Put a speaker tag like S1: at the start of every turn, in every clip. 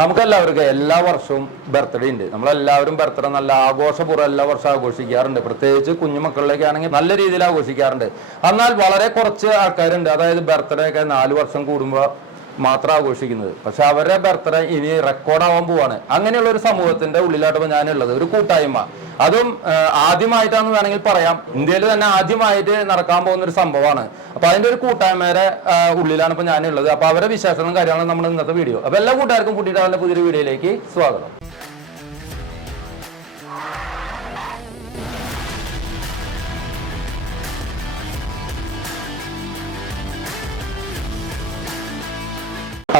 S1: നമുക്കെല്ലാവർക്കും എല്ലാ വർഷവും ബർത്ത്ഡേ ഉണ്ട്. നമ്മളെല്ലാവരും ബർത്ത്ഡേ നല്ല ആഘോഷപൂർവം എല്ലാ വർഷവും ആഘോഷിക്കാറുണ്ട്. പ്രത്യേകിച്ച് കുഞ്ഞുമക്കളിലേക്ക് ആണെങ്കിൽ നല്ല രീതിയിൽ ആഘോഷിക്കാറുണ്ട്. എന്നാൽ വളരെ കുറച്ച് ആൾക്കാരുണ്ട്. അതായത് ബർത്ത്ഡേ ഒക്കെ നാല് വർഷം കൂടുമ്പോൾ മാത്രം ആഘോഷിക്കുന്നത് പക്ഷെ അവരുടെ ബർത്ത്ഡേ ഇനി റെക്കോർഡാവാൻ പോവാണ്. അങ്ങനെയുള്ള ഒരു സമൂഹത്തിന്റെ ഉള്ളിലായിട്ട് ഇപ്പൊ ഞാനുള്ളത്. ഒരു കൂട്ടായ്മ. അതും ആദ്യമായിട്ടാന്ന് വേണമെങ്കിൽ പറയാം. ഇന്ത്യയിൽ തന്നെ ആദ്യമായിട്ട് നടക്കാൻ പോകുന്ന ഒരു സംഭവമാണ്. അപ്പൊ അതിന്റെ ഒരു കൂട്ടായ്മയുടെ ഉള്ളിലാണ് ഇപ്പൊ ഞാനുള്ളത്. അപ്പൊ അവരുടെ വിശേഷങ്ങളും കാര്യങ്ങളും നമ്മൾ ഇന്നത്തെ വീഡിയോ. അപ്പൊ എല്ലാ കൂട്ടുകാർക്കും കൂട്ടിയിട്ടാവുന്ന പുതിയൊരു വീഡിയോയിലേക്ക് സ്വാഗതം.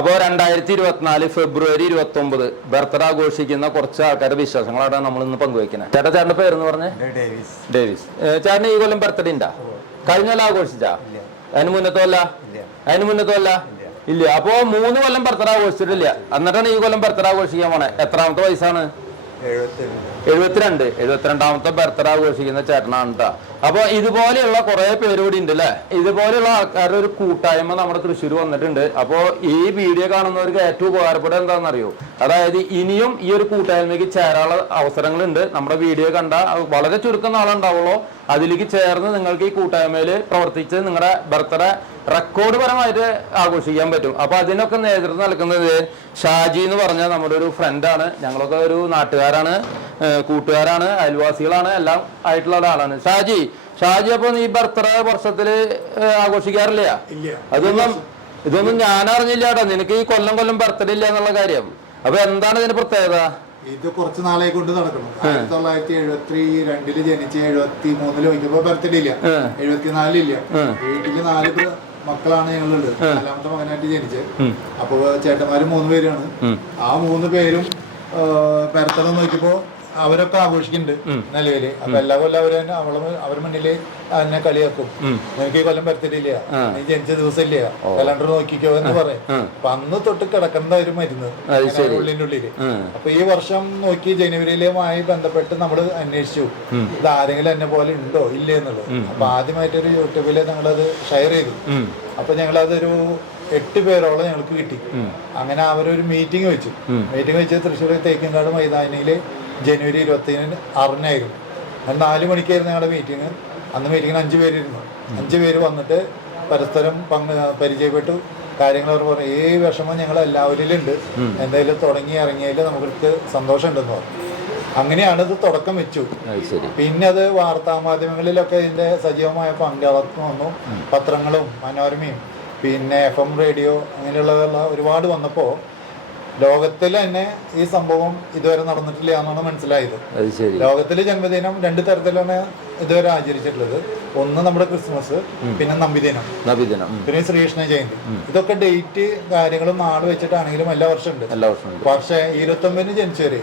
S1: അപ്പോൾ രണ്ടായിരത്തി ഇരുപത്തിനാല് ഫെബ്രുവരി ഇരുപത്തി ഒമ്പത് ബർത്ത്ഡേ ആഘോഷിക്കുന്ന കുറച്ച് ആൾക്കാരുടെ വിശ്വാസങ്ങളാണ് നമ്മൾ ഇന്ന് പങ്കുവയ്ക്കുന്നത് ചേട്ടാ ചേട്ടന്റെ പേരെന്ന് പറഞ്ഞേ?
S2: ഡേവിസ്.
S1: ഡേവിസ്. ചേട്ടൻ ചേട്ടന് ഈ കൊല്ലം ബർത്ത്ഡേ ഉണ്ടാ കഴിഞ്ഞ കൊല്ലം ആഘോഷിച്ചാ? അതിന് മുന്നത്തോ അല്ല? അതിന് മുന്നത്തോ അല്ല? ഇല്ല. അപ്പോ മൂന്ന് കൊല്ലം ബർത്ത്ഡേ ആഘോഷിച്ചിട്ടില്ല. എന്നിട്ടാണ് ഈ കൊല്ലം ബർത്ത്ഡേ ആഘോഷിക്കാൻ പോണേ. എത്രാമത്തെ വയസ്സാണ്? എഴുപത്തിരണ്ട്. എഴുപത്തിരണ്ടാമത്തെ ബർത്ത്ഡേ ആഘോഷിക്കുന്ന ചേട്ടനാണ് കേട്ടോ അപ്പൊ ഇതുപോലെയുള്ള കുറെ പേരോടി ഉണ്ട് അല്ലെ ഇതുപോലെയുള്ള ആൾക്കാരുടെ ഒരു കൂട്ടായ്മ നമ്മുടെ തൃശ്ശൂർ വന്നിട്ടുണ്ട്. അപ്പോ ഈ വീഡിയോ കാണുന്നവർക്ക് ഏറ്റവും ഉപകാരപ്പെടുക എന്താണെന്നറിയോ? അതായത് ഇനിയും ഈ ഒരു കൂട്ടായ്മയ്ക്ക് ചേരാനുള്ള അവസരങ്ങളുണ്ട്. നമ്മുടെ വീഡിയോ കണ്ട വളരെ ചുരുക്കം നാളുണ്ടാവുള്ളൂ. അതിലേക്ക് ചേർന്ന് നിങ്ങൾക്ക് ഈ കൂട്ടായ്മയിൽ പ്രവർത്തിച്ച് നിങ്ങളുടെ ബർത്ത്ഡേ റെക്കോർഡ് പരമായിട്ട് ആഘോഷിക്കാൻ പറ്റും. അപ്പൊ അതിനൊക്കെ നേതൃത്വം നൽകുന്നത് ഷാജി എന്ന് പറഞ്ഞ നമ്മുടെ ഒരു ഫ്രണ്ടാണ് ഞങ്ങളൊക്കെ ഒരു നാട്ടുകാരാണ് കൂട്ടുകാരാണ് അയൽവാസികളാണ് എല്ലാം ആയിട്ടുള്ള ഒരാളാണ്. ഷാജി ഷാജി അപ്പൊ ഈ ബർത്ത്ഡേ വർഷത്തിൽ ആഘോഷിക്കാറില്ല. അതൊന്നും ഇതൊന്നും ഞാൻ അറിഞ്ഞില്ല കേട്ടോ. നിനക്ക് ഈ കൊല്ലം കൊല്ലം ബർത്ത്ഡേ ഇല്ല എന്നുള്ള കാര്യം. അപ്പൊ എന്താണ് ഇതിന്റെ പ്രത്യേകത?
S2: ഇത് കുറച്ച് നാളെ കൊണ്ട് നടക്കണം. ആയിരത്തി തൊള്ളായിരത്തി എഴുപത്തി രണ്ടിൽ ജനിച്ച് എഴുപത്തി മൂന്നിൽ വയ്ക്കുമ്പോ ബർത്ത്ഡേ ഇല്ല. എഴുപത്തിനാലില്ല വീട്ടിൽ നാല് മക്കളാണ് ഞങ്ങളുള്ളത്. നാലാമത്തെ മകനായിട്ട് ജനിച്ചത് അപ്പൊ ചേട്ടന്മാര് മൂന്ന് പേരാണ്. ആ മൂന്ന് പേരും പെരത്തണം നോക്കിയപ്പോ അവരൊക്കെ ആഘോഷിക്കുന്നുണ്ട് നിലവിൽ അപ്പൊ എല്ലാ കൊല്ലം അവർ തന്നെ അവളെ അവർ മുന്നിൽ എന്നെ കളിയാക്കും. നിനക്ക് ഈ കൊല്ലം ഇല്ല നീ ജനിച്ച ദിവസം ഇല്ല കലണ്ടർ നോക്കിക്കോ എന്ന് പറയും. അപ്പൊ അന്ന് തൊട്ട് കിടക്കേണ്ട ഒരു മരുന്ന് ഉള്ളിന്റെ ഉള്ളിൽ. അപ്പൊ ഈ വർഷം നോക്കി ജനുവരിയിലുമായി ബന്ധപ്പെട്ട് നമ്മൾ അന്വേഷിച്ചു. ഇത് ആരെങ്കിലും എന്നെ പോലെ ഉണ്ടോ ഇല്ലേ എന്നുള്ളത്. അപ്പൊ ആദ്യമായിട്ടൊരു യൂട്യൂബിൽ ഞങ്ങളത് ഷെയർ ചെയ്തു. അപ്പൊ ഞങ്ങളതൊരു എട്ട് പേരോളം ഞങ്ങൾക്ക് കിട്ടി. അങ്ങനെ അവരൊരു മീറ്റിംഗ് വെച്ചു. മീറ്റിംഗ് വെച്ച് തൃശ്ശൂർ തേക്കിൻകാട് മൈതാനിയിൽ ജനുവരി ഇരുപത്തിന് ആറിനായിരുന്നു അത് നാല് മണിക്കായിരുന്നു ഞങ്ങളുടെ മീറ്റിംഗ് അന്ന് മീറ്റിങ്ങിന് അഞ്ച് പേരിരുന്നു. അഞ്ച് പേര് വന്നിട്ട് പരസ്പരം പങ്ക് പരിചയപ്പെട്ടു. കാര്യങ്ങൾ അവർ പറഞ്ഞു ഈ വിഷമം ഞങ്ങൾ എല്ലാവരിലും ഉണ്ട് എന്തായാലും തുടങ്ങി ഇറങ്ങിയതിൽ നമുക്ക് സന്തോഷമുണ്ടെന്ന് പറഞ്ഞു. അങ്ങനെയാണ് ഇത് തുടക്കം വെച്ചു. പിന്നെ അത് വാർത്താ മാധ്യമങ്ങളിലൊക്കെ ഇതിന്റെ സജീവമായ പങ്കാളിത്തം വന്നു. പത്രങ്ങളും മനോരമയും പിന്നെ എഫ് എം റേഡിയോ അങ്ങനെയുള്ള ഒരുപാട് വന്നപ്പോൾ ലോകത്തിൽ തന്നെ ഈ സംഭവം ഇതുവരെ നടന്നിട്ടില്ല എന്നാണ് മനസ്സിലായത്. ലോകത്തിലെ ജന്മദിനം രണ്ട് തരത്തിലാണ് ഇതുവരെ ആചരിച്ചിട്ടുള്ളത്. ഒന്ന് നമ്മുടെ ക്രിസ്മസ് പിന്നെ നബിദിനം.
S1: നബിദിനം. ഉം.
S2: പിന്നെ ശ്രീകൃഷ്ണ ജയന്തി. ഇതൊക്കെ ഡേറ്റ് കാര്യങ്ങളും നാട് വെച്ചിട്ടാണെങ്കിലും എല്ലാ വർഷം ഉണ്ട്.
S1: എല്ലാ വർഷവും പക്ഷേ
S2: പക്ഷെ ഇരുപത്തൊമ്പതിന് ജനിച്ചവര്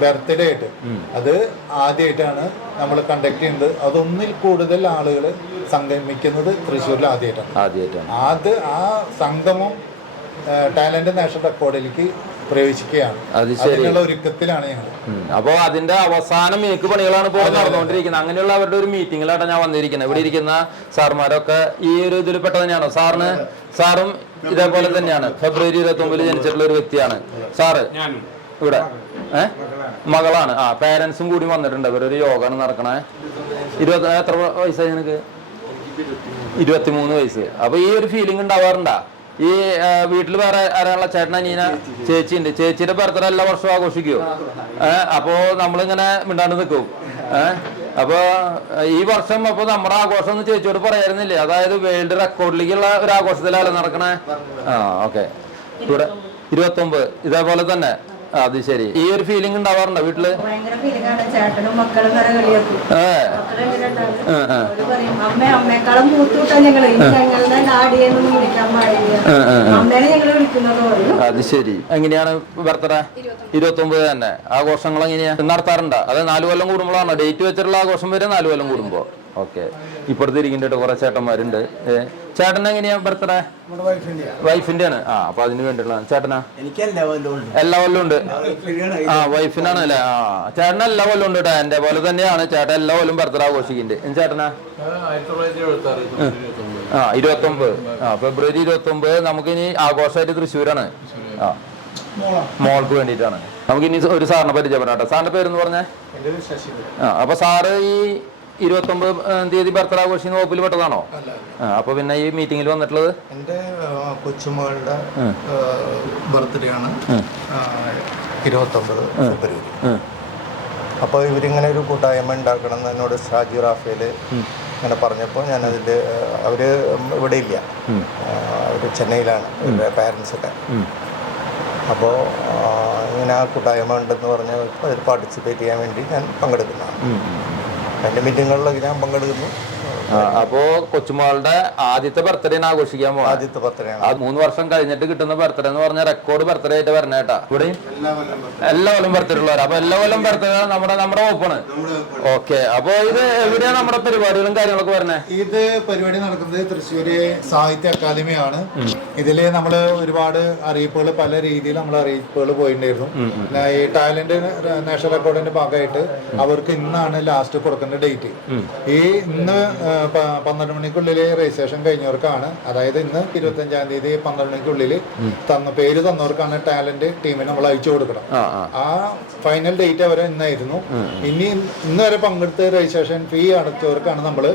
S2: ബർത്ത്ഡേ ആയിട്ട് അത് ആദ്യമായിട്ടാണ് നമ്മൾ കണ്ടക്ട് ചെയ്യുന്നത്. അതൊന്നിൽ കൂടുതൽ ആളുകൾ സംഗമിക്കുന്നത് തൃശ്ശൂരിൽ ആദ്യമായിട്ടാണ്
S1: ആദ്യമായിട്ടാണ്
S2: അത് ആ സംഗമം ടാലന്റ് നാഷണൽ റെക്കോർഡിലേക്ക് പ്രവേശിക്കുകയാണ്.
S1: അത് ശരി.
S2: അതിനുള്ള ഒരുക്കത്തിലാണ് ഞങ്ങൾ.
S1: അപ്പോ അതിന്റെ അവസാനം മേക്ക് പണികളാണ് ഇപ്പോൾ നടന്നുകൊണ്ടിരിക്കുന്നത്. അങ്ങനെയുള്ള അവരുടെ ഒരു മീറ്റിംഗിലാണ് ഞാൻ വന്നിരിക്കുന്നത്. ഇവിടെ ഇരിക്കുന്ന സാർമാരൊക്കെ ഈ ഒരു ഇതിൽ പെട്ടത് തന്നെയാണോ? സാറിന് സാറും ഇതേപോലെ തന്നെയാണ്. ഫെബ്രുവരി ഇരുപത്തി ഒമ്പതിൽ ജനിച്ചിട്ടുള്ള ഒരു വ്യക്തിയാണ്. സാറ്? ഇവിടെ. ഏ? മകളാണ്. ആ പേരൻസും കൂടി വന്നിട്ടുണ്ട്. അവരൊരു യോഗമാണ് നടക്കണേ. ഇരുപത്തി എത്ര വയസ്സായി നിനക്ക്? ഇരുപത്തിമൂന്ന്. വയസ്സ്. അപ്പൊ ഈ ഒരു ഫീലിംഗ് ഉണ്ടാവാറുണ്ടാ? ഈ വീട്ടിൽ വേറെ ആരാളുള്ള ചേട്ടൻ അനീന ചേച്ചി ഉണ്ട് ചേച്ചിയുടെ ബർത്ത്ഡേ എല്ലാ വർഷവും ആഘോഷിക്കുമോ ഏഹ് അപ്പോ നമ്മളിങ്ങനെ മിണ്ടാണ്ട് നിൽക്കും ഏഹ് അപ്പൊ ഈ വർഷം അപ്പൊ നമ്മുടെ ആഘോഷം എന്ന് ചേച്ചിയോട് പറയായിരുന്നില്ലേ അതായത് വേൾഡ് റെക്കോർഡിലേക്കുള്ള ഒരു ആഘോഷത്തിലല്ല നടക്കണേ? ആ ഓക്കെ. ഇവിടെ ഇരുപത്തി ഒമ്പത് ഇതേപോലെ തന്നെ. അത് ശരി. ഈ ഒരു ഫീലിംഗ് ഉണ്ടാവാറുണ്ടോ
S3: വീട്ടിൽ? ചേട്ടനും
S1: ഏഹ് അത് ശരി. എങ്ങനെയാണ് ബർത്ത്ഡേ? ഇരുപത്തി ഒമ്പത് തന്നെ. ആഘോഷങ്ങൾ എങ്ങനെയാ? നടത്താറുണ്ടോ? അത് നാലു കൊല്ലം കൂടുമ്പോഴാണോ? ഡേറ്റ് വെച്ചിട്ടുള്ള ആഘോഷം വരെ നാലു കൊല്ലം കൂടുമ്പോ. ഓക്കെ. ഇപ്പുറത്ത് ഇരിക്കുന്നുണ്ട് കുറെ ചേട്ടന്മാരുണ്ട്. ചേട്ടൻ എങ്ങനെയാ ബർത്ത്ഡേ? വൈഫിന്റെ ആണ് ആ അപ്പൊ അതിന് വേണ്ടിയുള്ള ചേട്ടനാ? എല്ലാ കൊല്ലം ഉണ്ട്. ആ വൈഫിനാണ് അല്ലേ? ആ ചേട്ടൻ എല്ലാ കൊല്ലം ഉണ്ട് കേട്ടോ എന്റെ പോലെ തന്നെയാണ്. ചേട്ടൻ എല്ലാ കൊല്ലം ബർത്ത്ഡേ ആഘോഷിക്കുന്നുണ്ട്. ചേട്ടനാ? ആ ഇരുപത്തി ഒമ്പത് ആ ഫെബ്രുവരി ഇരുപത്തി ഒമ്പത് നമുക്കിനി ആഘോഷമായിട്ട് തൃശ്ശൂരാണ്. ആ. മോൾക്ക് വേണ്ടിയിട്ടാണ്. നമുക്ക് ഇനി ഒരു സാറിനെ പരിചയപ്പെടാട്ടെ സാറിന്റെ പേരെന്ന് പറഞ്ഞേ? ആ അപ്പൊ സാറ് ഈ ഇരുപത്തൊമ്പത് തീയതി ബർത്ത്ഡേ ആഘോഷിക്കുന്ന വകുപ്പിൽ പെട്ടതാണോ? അപ്പൊ പിന്നെ ഈ മീറ്റിംഗിൽ വന്നിട്ടുള്ളത്?
S4: എന്റെ കൊച്ചുമകളുടെ ബർത്ത്ഡേ ആണ്. ഇരുപത്തൊമ്പത് ഫെബ്രുവരി. അപ്പോൾ ഇവരിങ്ങനെ ഒരു കൂട്ടായ്മ ഉണ്ടാക്കണം എന്ന് എന്നോട് ഷാജി റാഫേൽ ഇങ്ങനെ പറഞ്ഞപ്പോൾ ഞാനതിൽ അവർ ഇവിടെ ഇല്ല. അവർ ചെന്നൈയിലാണ് എന്റെ പാരൻസൊക്കെ.
S1: അപ്പോൾ
S4: ഇങ്ങനെ ആ കൂട്ടായ്മ ഉണ്ടെന്ന് പറഞ്ഞ് അതിൽ പാർട്ടിസിപ്പേറ്റ് ചെയ്യാൻ വേണ്ടി ഞാൻ പങ്കെടുക്കുന്നതാണ്. എന്റെ മീറ്റിങ്ങുകളിലൊക്കെ ഞാൻ പങ്കെടുക്കുന്നു.
S1: അപ്പോ കൊച്ചുമോളുടെ ആദ്യത്തെ ബർത്ത്ഡേ ആഘോഷിക്കാൻ പോവാ.
S4: ആദ്യത്തെ ബർത്ത്ഡേ ആണ്.
S1: മൂന്ന് വർഷം കഴിഞ്ഞിട്ട് കിട്ടുന്ന ബർത്ത്ഡേ എന്ന് പറഞ്ഞ റെക്കോർഡ് ബർത്ത്ഡേ ആയിട്ട് വരണ കേട്ടാ. ഇവിടെ? എല്ലാ കൊല്ലം ബർത്ത്ഡേ ഉള്ളവർ അപ്പൊ എല്ലാ കൊല്ലം ബർത്ത്ഡേ നമ്മുടെ നമ്മുടെ ഓപ്പണ് ഓക്കെ അപ്പൊ ഇത് എവിടെയാണ് നമ്മുടെ പരിപാടികളും കാര്യങ്ങളൊക്കെ വരണേ?
S2: ഇത് പരിപാടി നടക്കുന്നത് തൃശ്ശൂര് സാഹിത്യ അക്കാദമിയാണ്. ഇതിൽ നമ്മൾ ഒരുപാട് അറിയിപ്പുകൾ പല രീതിയിൽ നമ്മൾ അറിയിപ്പുകൾ പോയിട്ടുണ്ടായിരുന്നു ഈ ടാലന്റ് നാഷണൽ റെക്കോർഡിന്റെ ഭാഗമായിട്ട് അവർക്ക് ഇന്നാണ് ലാസ്റ്റ് കൊടുക്കേണ്ട ഡേറ്റ് ഈ ഇന്ന് പന്ത്രണ്ട് മണിക്കുള്ളിൽ രജിസ്ട്രേഷൻ കഴിഞ്ഞവർക്കാണ്. അതായത് ഇന്ന് ഇരുപത്തഞ്ചാം തീയതി പന്ത്രണ്ട് മണിക്കുള്ളിൽ തന്ന പേര് തന്നവർക്കാണ് ടാലന്റ് ടീമിന് നമ്മൾ അയച്ചു കൊടുക്കണം.
S1: ആ
S2: ഫൈനൽ ഡേറ്റ് അവരെ ഇന്നായിരുന്നു. ഇനി ഇന്ന് വരെ പങ്കെടുത്ത് രജിസ്ട്രേഷൻ ഫീ അടച്ചവർക്കാണ് നമ്മൾ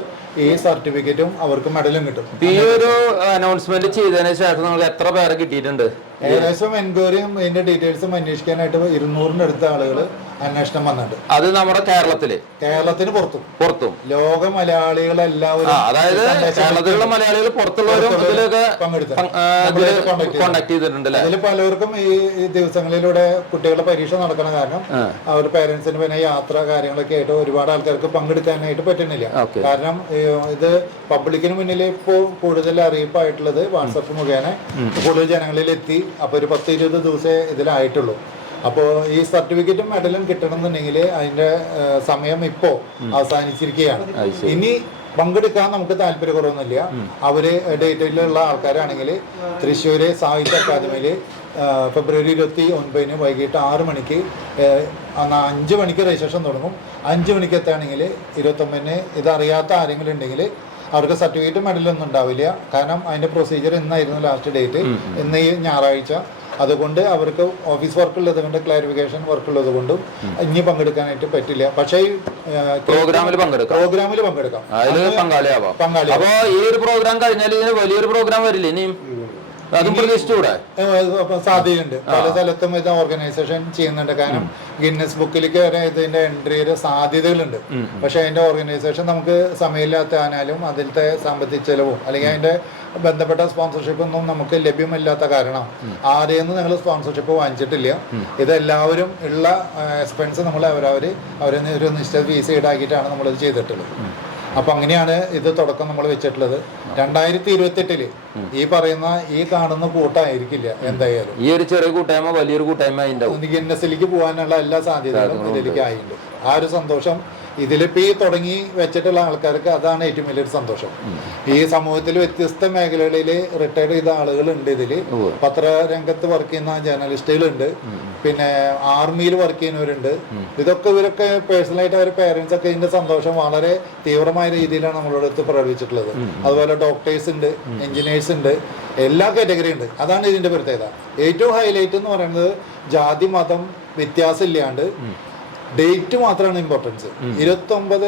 S2: ഈ സർട്ടിഫിക്കറ്റും അവർക്ക് മെഡലും കിട്ടും.
S1: ഈ ഒരു അനൗൺസ്മെന്റ് ചെയ്തതിന് ശേഷം നമുക്ക് എത്ര പേരെ കിട്ടിയിട്ടുണ്ട്?
S2: ഏകദേശം എൻക്വയറിയും ഇതിന്റെ ഡീറ്റെയിൽസും അന്വേഷിക്കാനായിട്ട് ഇരുന്നൂറിനടുത്ത അടുത്ത ആളുകൾ അന്വേഷണം വന്നിട്ടുണ്ട്.
S1: അത് നമ്മുടെ കേരളത്തിൽ.
S2: കേരളത്തിന് പുറത്തും.
S1: പുറത്തും.
S2: ലോക മലയാളികളെല്ലാവരും
S1: എല്ലാവരും അതായത് കേരളത്തിലുള്ള മലയാളികൾ പുറത്തുള്ളവരും ഇതിലൊക്കെ കോണ്ടാക്ട് ചെയ്തിട്ടുണ്ട്
S2: അതിൽ പലർക്കും ഈ ദിവസങ്ങളിലൂടെ കുട്ടികളുടെ പരീക്ഷ നടക്കണ കാരണം അവർ പേരൻസിന് പിന്നെ യാത്ര കാര്യങ്ങളൊക്കെ ആയിട്ട് ഒരുപാട് ആൾക്കാർക്ക് പങ്കെടുക്കാനായിട്ട് പറ്റുന്നില്ല. കാരണം ഇത് പബ്ലിക്കിന് മുന്നിൽ ഇപ്പോൾ കൂടുതൽ അറിയിപ്പായിട്ടുള്ളത് വാട്സപ്പ് മുഖേന കൂടുതൽ ജനങ്ങളിൽ എത്തി അപ്പോൾ ഒരു പത്ത് ഇരുപത് ദിവസേ ഇതിലായിട്ടുള്ളൂ. അപ്പോൾ ഈ സർട്ടിഫിക്കറ്റും മെഡലും കിട്ടണമെന്നുണ്ടെങ്കിൽ അതിന്റെ സമയം ഇപ്പോ അവസാനിച്ചിരിക്കുകയാണ്. ഇനി പങ്കെടുക്കാൻ നമുക്ക് താല്പര്യക്കുറവൊന്നുമില്ല. അവർ ഡേറ്റിലുള്ള ആൾക്കാരാണെങ്കിൽ തൃശ്ശൂര് സാഹിത്യ അക്കാദമിയിൽ ഫെബ്രുവരി ഇരുപത്തി ഒൻപതിന് വൈകിട്ട് ആറ് മണിക്ക് അഞ്ചു അഞ്ച് മണിക്ക് രജിസ്ട്രേഷൻ തുടങ്ങും. അഞ്ച് മണിക്ക് എത്തുകയാണെങ്കിൽ ഇരുപത്തൊമ്പതിന് ഇതറിയാത്ത ആരെങ്കിലും ഉണ്ടെങ്കിൽ അവർക്ക് സർട്ടിഫിക്കറ്റ് മെഡലൊന്നും ഉണ്ടാവില്ല. കാരണം അതിന്റെ പ്രൊസീജിയർ ഇന്നായിരുന്നു ലാസ്റ്റ് ഡേറ്റ് ഇന്ന് ഈ ഞായറാഴ്ച അതുകൊണ്ട് അവർക്ക് ഓഫീസ് വർക്ക് ഉള്ളത് കൊണ്ട് ക്ലാരിഫിക്കേഷൻ വർക്ക് ഉള്ളത് കൊണ്ടും ഇനി പങ്കെടുക്കാനായിട്ട് പറ്റില്ല. പക്ഷേ
S1: പ്രോഗ്രാമിൽ പങ്കെടുക്കാം.
S2: പ്രോഗ്രാമിൽ പങ്കെടുക്കാം.
S1: പങ്കാളിയാവാം.
S2: പങ്കാളി
S1: അപ്പൊ ഈ ഒരു പ്രോഗ്രാം കഴിഞ്ഞാൽ ഇതിന് വലിയൊരു പ്രോഗ്രാം വരില്ല ഇനിയും? അതും
S2: സാധ്യതയുണ്ട്. പല സ്ഥലത്തും ഇത് ഓർഗനൈസേഷൻ ചെയ്യുന്നുണ്ട്. കാരണം ഗിന്നസ് ബുക്കിലേക്ക് വരെ ഇതിന്റെ എൻട്രിയുടെ സാധ്യതകളുണ്ട്. പക്ഷെ അതിന്റെ ഓർഗനൈസേഷൻ നമുക്ക് സമയമില്ലാത്താനാലും അതിലത്തെ സാമ്പത്തിക ചെലവും അല്ലെങ്കിൽ അതിന്റെ ബന്ധപ്പെട്ട സ്പോൺസർഷിപ്പ് ഒന്നും നമുക്ക് ലഭ്യമല്ലാത്ത കാരണം ആരെയൊന്നും ഞങ്ങൾ സ്പോൺസർഷിപ്പ് വാങ്ങിച്ചിട്ടില്ല. ഇതെല്ലാവരും ഉള്ള എക്സ്പെൻസ് നമ്മൾ അവരവര് അവരെ ഒരു നിശ്ചിത ഫീസ് ഈടാക്കിയിട്ടാണ് നമ്മളിത് ചെയ്തിട്ടുള്ളത്. അപ്പൊ അങ്ങനെയാണ് ഇത് തുടക്കം നമ്മൾ വെച്ചിട്ടുള്ളത്. രണ്ടായിരത്തി ഇരുപത്തെട്ടിൽ ഈ പറയുന്ന ഈ കാണുന്ന കൂട്ടായിരിക്കില്ല എന്തായാലും.
S1: ഈ ഒരു ചെറിയ കൂട്ടായ്മ വലിയൊരു കൂട്ടായ്മ
S2: ഗിന്നസിലേക്ക് പോകാനുള്ള എല്ലാ സാധ്യതകളും ഇതിലേക്ക് ആയിട്ടുണ്ട്. ആ ഒരു സന്തോഷം ഇതിലിപ്പോ ഈ തുടങ്ങി വെച്ചിട്ടുള്ള ആൾക്കാർക്ക് അതാണ് ഏറ്റവും വലിയൊരു സന്തോഷം. ഈ സമൂഹത്തിൽ വ്യത്യസ്ത മേഖലകളിൽ റിട്ടയർഡ് ചെയ്ത ആളുകളുണ്ട് ഇതിൽ പത്രരംഗത്ത് വർക്ക് ചെയ്യുന്ന ജേർണലിസ്റ്റുകളുണ്ട് പിന്നെ ആർമിയിൽ വർക്ക് ചെയ്യുന്നവരുണ്ട്. ഇതൊക്കെ ഇവരൊക്കെ പേഴ്സണലായിട്ട് അവരുടെ പേരൻസ് ഒക്കെ ഇതിന്റെ സന്തോഷം വളരെ തീവ്രമായ രീതിയിലാണ് നമ്മളോട് അടുത്ത് പ്രകടിപ്പിച്ചിട്ടുള്ളത്. അതുപോലെ ഡോക്ടേഴ്സ് ഉണ്ട് എഞ്ചിനീയേഴ്സ് ഉണ്ട് എല്ലാ കാറ്റഗറി ഉണ്ട്. അതാണ് ഇതിന്റെ പ്രത്യേകത. ഏറ്റവും ഹൈലൈറ്റ് എന്ന് പറയുന്നത് ജാതി മതം വ്യത്യാസം ഇല്ലാണ്ട് ഡേറ്റ് മാത്രമാണ് ഇമ്പോർട്ടൻസ് ഇരുപത്തി ഒമ്പത്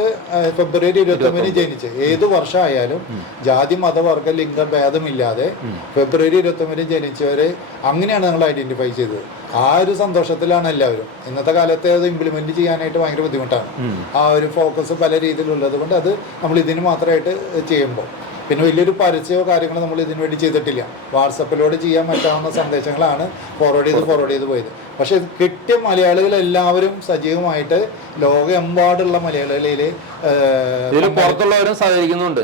S2: ഫെബ്രുവരി ഇരുപത്തി ഒമ്പതിന് ജനിച്ച്. ഏത് വർഷമായാലും ജാതി മതവർഗ ലിംഗ ഭേദമില്ലാതെ ഫെബ്രുവരി ഇരുപത്തി ഒമ്പതിന് ജനിച്ചവരെ അങ്ങനെയാണ് ഞങ്ങൾ ഐഡന്റിഫൈ ചെയ്തത്. ആ ഒരു സന്തോഷത്തിലാണ് എല്ലാവരും. ഇന്നത്തെ കാലത്തെ അത് ഇംപ്ലിമെന്റ് ചെയ്യാനായിട്ട് ഭയങ്കര ബുദ്ധിമുട്ടാണ്. ആ ഒരു ഫോക്കസ് പല രീതിയിലുള്ളത് കൊണ്ട് അത് നമ്മൾ ഇതിന് മാത്രമായിട്ട് ചെയ്യുമ്പോൾ. പിന്നെ വലിയൊരു പരസ്യമോ കാര്യങ്ങളോ നമ്മൾ ഇതിനു വേണ്ടി ചെയ്തിട്ടില്ല. വാട്സപ്പിലൂടെ ചെയ്യാൻ പറ്റാവുന്ന സന്ദേശങ്ങളാണ് ഫോർവേഡ് ചെയ്ത് ഫോർവേഡ് ചെയ്ത് പോയത്. പക്ഷെ ഇത് കിട്ടിയ മലയാളികൾ എല്ലാവരും സജീവമായിട്ട് ലോകമെമ്പാടുള്ള മലയാളികളിൽ
S1: പുറത്തുള്ളവരും സഹകരിക്കുന്നുണ്ട്.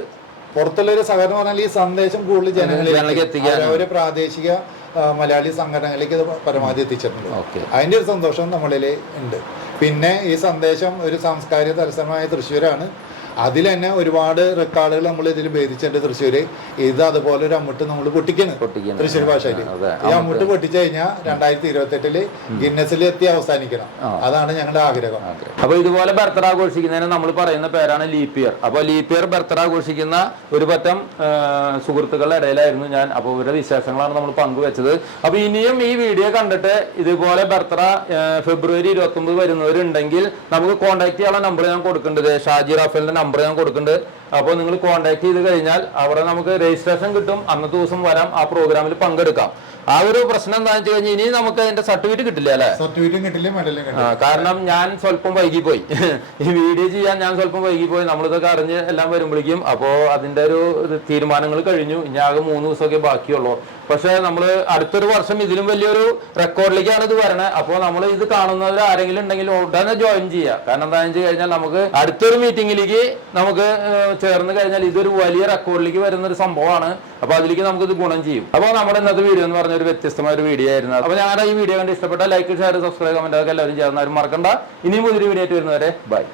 S2: പുറത്തുള്ളൊരു സഹകരണം പറഞ്ഞാൽ ഈ സന്ദേശം കൂടുതൽ
S1: ജനങ്ങളിലേക്ക് എത്തിക്കാൻ
S2: ഒരു പ്രാദേശിക മലയാളി സംഘടനകളിലേക്ക് ഇത് പരമാവധി എത്തിച്ചിട്ടുണ്ട്. അതിന്റെ ഒരു സന്തോഷം നമ്മളിൽ ഉണ്ട്. പിന്നെ ഈ സന്ദേശം ഒരു സാംസ്കാരിക തലസ്ഥാനമായ തൃശ്ശൂരാണ്. അതിൽ തന്നെ ഒരുപാട് റെക്കോർഡുകൾ നമ്മൾ ഇതിൽ ഭേദിച്ചിട്ടുണ്ട് തൃശ്ശൂര്. ഇത് അതുപോലെ ഒരു അമ്മട്ട് നമ്മൾ
S1: പൊട്ടിക്കണ്.
S2: തൃശ്ശൂർ ഭാഷയിൽ. ഈ അമ്മട്ട്. പൊട്ടിച്ചു കഴിഞ്ഞാൽ രണ്ടായിരത്തി ഇരുപത്തെട്ടിൽ ഗിന്നസിൽ എത്തി അവസാനിക്കണം. അതാണ് ഞങ്ങളുടെ ആഗ്രഹം.
S1: അപ്പൊ ഇതുപോലെ ബർത്ത്ഡേ ആഘോഷിക്കുന്നതിന് നമ്മൾ പറയുന്ന പേരാണ് ലീപ്പിയർ. ഇയർ അപ്പൊ ലീപ്പിയർ ഇയർ ബർത്ത്ഡേ ആഘോഷിക്കുന്ന ഒരു പറ്റം സുഹൃത്തുക്കളുടെ ഇടയിലായിരുന്നു ഞാൻ. അപ്പൊ ഇവരുടെ വിശേഷങ്ങളാണ് നമ്മൾ പങ്കുവെച്ചത്. അപ്പൊ ഇനിയും ഈ വീഡിയോ കണ്ടിട്ട് ഇതുപോലെ ബർത്ത്ഡേ ഫെബ്രുവരി ഇരുപത്തി ഒമ്പത് വരുന്നവരുണ്ടെങ്കിൽ നമുക്ക് കോൺടാക്ട് ചെയ്യാനുള്ള നമ്പർ ഞാൻ കൊടുക്കേണ്ടത് ഷാജി റാഫേലിന്റെ നമ്പർ ഞാൻ കൊടുക്കുന്നുണ്ട്. അപ്പോൾ നിങ്ങൾ കോൺടാക്ട് ചെയ്ത് കഴിഞ്ഞാൽ അവിടെ നമുക്ക് രജിസ്ട്രേഷൻ കിട്ടും. അന്നത്തെ ദിവസം വരാം. ആ പ്രോഗ്രാമിൽ പങ്കെടുക്കാം. ആ ഒരു പ്രശ്നം എന്താണെന്ന് വെച്ച് കഴിഞ്ഞാൽ ഇനി നമുക്ക് അതിന്റെ സർട്ടിഫിക്കറ്റ് കിട്ടില്ല അല്ലെ?
S2: സർട്ടിഫിക്കറ്റും കിട്ടില്ല മെഡലും കിട്ടില്ല.
S1: കാരണം ഞാൻ സ്വല്പം വൈകിപ്പോയി. ഈ വീഡിയോ ചെയ്യാൻ ഞാൻ സ്വല്പം വൈകിപ്പോയി. നമ്മളിതൊക്കെ അറിഞ്ഞ് എല്ലാം വരുമ്പോഴേക്കും അപ്പോ അതിന്റെ ഒരു തീരുമാനങ്ങൾ കഴിഞ്ഞു. ഇനി ആകെ മൂന്ന് ദിവസമൊക്കെ ബാക്കിയുള്ളൂ. പക്ഷെ നമ്മൾ അടുത്തൊരു വർഷം ഇതിലും വലിയൊരു റെക്കോർഡിലേക്കാണ് ഇത് വരണേ. അപ്പോൾ നമ്മൾ ഇത് കാണുന്നവർ ആരെങ്കിലും ഉണ്ടെങ്കിൽ ഉടനെ ജോയിൻ ചെയ്യുക. കാരണം എന്താണെന്ന് വെച്ച് കഴിഞ്ഞാൽ നമുക്ക് അടുത്തൊരു മീറ്റിംഗിലേക്ക് നമുക്ക് ചേർന്ന് കഴിഞ്ഞാൽ ഇതൊരു വലിയ റെക്കോർഡിലേക്ക് വരുന്ന ഒരു സംഭവമാണ്. അപ്പൊ അതിലേക്ക് നമുക്ക് ഇത് ഗുണം ചെയ്യും. അപ്പോൾ നമ്മുടെ ഇന്നത്തെ വീഡിയോ എന്ന് പറഞ്ഞ ഒരു വ്യത്യസ്തമായ ഒരു വീഡിയോ ആയിരുന്നു. അപ്പോൾ ഞങ്ങളുടെ ഈ വീഡിയോ കണ്ട് ഇഷ്ടപ്പെട്ട ലൈക്ക് ഷെയർ സബ്സ്ക്രൈബ് കമന്റ് അതൊക്കെ എല്ലാവരും ചേർന്നാലും മറക്കണ്ട. ഇനിയും പുതിയൊരു വീഡിയോ ആയിട്ട് വരുന്നവരെ ബൈ